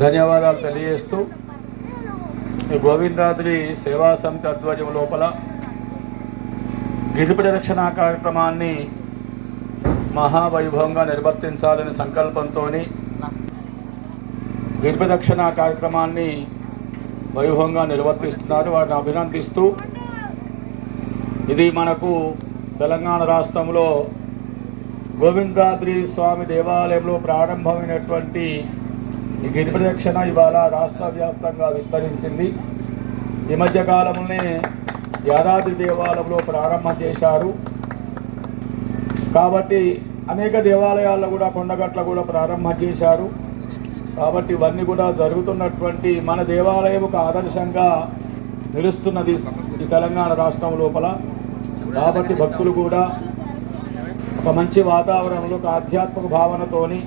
ధన్యవాదాలు తెలియజేస్తూ ఈ గోవిందాద్రి సేవా సమితి ఆధ్వర్యం లోపల గిరి ప్రదక్షిణ కార్యక్రమాన్ని మహావైభవంగా నిర్వర్తించాలని సంకల్పంతో గిరి ప్రదక్షిణ కార్యక్రమాన్ని వైభవంగా నిర్వర్తిస్తున్నారు. వారిని అభినందిస్తూ ఇది మనకు తెలంగాణ రాష్ట్రంలో గోవిందాద్రి స్వామి దేవాలయంలో ప్రారంభమైనటువంటి ఈ గిరి ప్రదక్షిణ ఇవాళ రాష్ట్ర వ్యాప్తంగా విస్తరించింది. ఈ మధ్య కాలంలోనే యాదాద్రి దేవాలయంలో ప్రారంభం చేశారు కాబట్టి అనేక దేవాలయాల్లో కూడా కొండగట్ల కూడా ప్రారంభం చేశారు కాబట్టి ఇవన్నీ కూడా జరుగుతున్నటువంటి మన దేవాలయంకు ఆదర్శంగా నిలుస్తున్నది ఈ తెలంగాణ రాష్ట్రం లోపల. కాబట్టి భక్తులు కూడా ఒక మంచి వాతావరణంలో ఒక ఆధ్యాత్మిక భావనతోని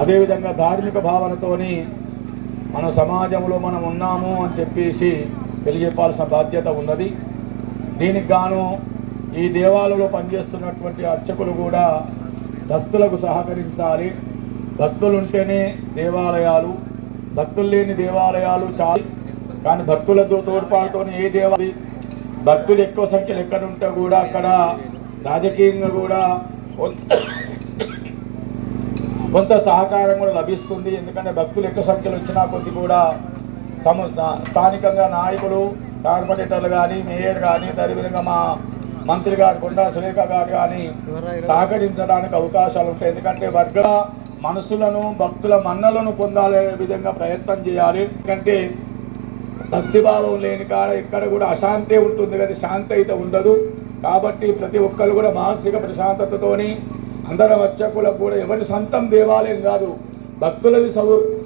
అదేవిధంగా ధార్మిక భావనతోని మన సమాజంలో మనం ఉన్నాము అని చెప్పేసి తెలియజెప్పాల్సిన బాధ్యత ఉన్నది. దీనికి గాను ఈ దేవాలయంలో పనిచేస్తున్నటువంటి అర్చకులు కూడా భక్తులకు సహకరించాలి. భక్తులుంటేనే దేవాలయాలు, భక్తులు లేని దేవాలయాలు చాలు. కానీ భక్తులతో తోడ్పాటుతోనే ఏ దేవాలయం భక్తులు ఎక్కువ సంఖ్యలో ఎక్కడుంటే కూడా అక్కడ రాజకీయంగా కూడా కొంత సహకారం కూడా లభిస్తుంది. ఎందుకంటే భక్తులు ఎక్కువ సంఖ్యలో వచ్చినా కొద్ది కూడా స్థానికంగా నాయకులు, కార్పొరేటర్లు కానీ, మేయర్ కానీ, అదేవిధంగా మా మంత్రి గారు కొండా సురేఖ గారు కానీ సహకరించడానికి అవకాశాలు ఉంటాయి. ఎందుకంటే వర్గ మనసులను భక్తుల మన్నలను పొందాలే విధంగా ప్రయత్నం చేయాలి. ఎందుకంటే భక్తిభావం లేని కాడ ఇక్కడ కూడా అశాంతే ఉంటుంది కానీ శాంతి అయితే ఉండదు. కాబట్టి ప్రతి ఒక్కరు కూడా మానసిక ప్రశాంతతతోని అందరం అర్చకులకు కూడా ఎవరి సొంతం దేవాలయం కాదు, భక్తులది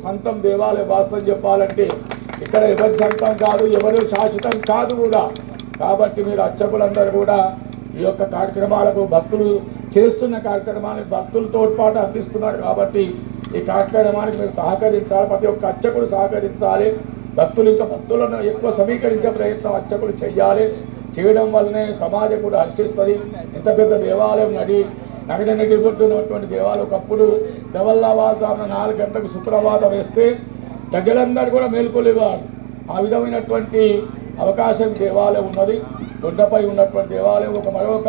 సొంతం దేవాలయం. వాస్తవం చెప్పాలంటే ఇక్కడ ఎవరి సొంతం కాదు, ఎవరు శాశ్వతం కాదు కూడా. కాబట్టి మీరు అర్చకులందరూ కూడా ఈ యొక్క కార్యక్రమాలకు భక్తులు చేస్తున్న కార్యక్రమానికి భక్తులు తోడ్పాటు అందిస్తున్నారు కాబట్టి ఈ కార్యక్రమానికి మీరు సహకరించాలి. ప్రతి ఒక్క అర్చకుడు సహకరించాలి. భక్తులు ఇంకా భక్తులను ఎక్కువ సమీకరించే ప్రయత్నం అర్చకులు చేయాలి. చేయడం వల్లనే సమాజం కూడా హర్షిస్తుంది. ఇంత పెద్ద దేవాలయం నడిపొట్టున్నటువంటి దేవాలయం ఒకప్పుడు తెవల్లవారుజామున 4 గంటలకు సుప్రభాతం వేస్తే ప్రజలందరూ కూడా మేల్కొలేవారు. ఆ విధమైనటువంటి అవకాశం దేవాలయం ఉన్నది. కొండపై ఉన్నటువంటి దేవాలయం మరొక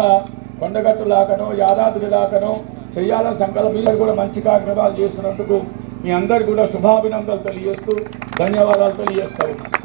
కొండగట్టు లాకనో యాదాద్రి లాకనో చేయాలని సంకల్పం కూడా మంచి కార్యక్రమాలు చేస్తున్నందుకు మీ అందరికీ కూడా శుభాభినందనలు తెలియజేస్తూ ధన్యవాదాలు తెలియజేస్తా ఉన్నాను.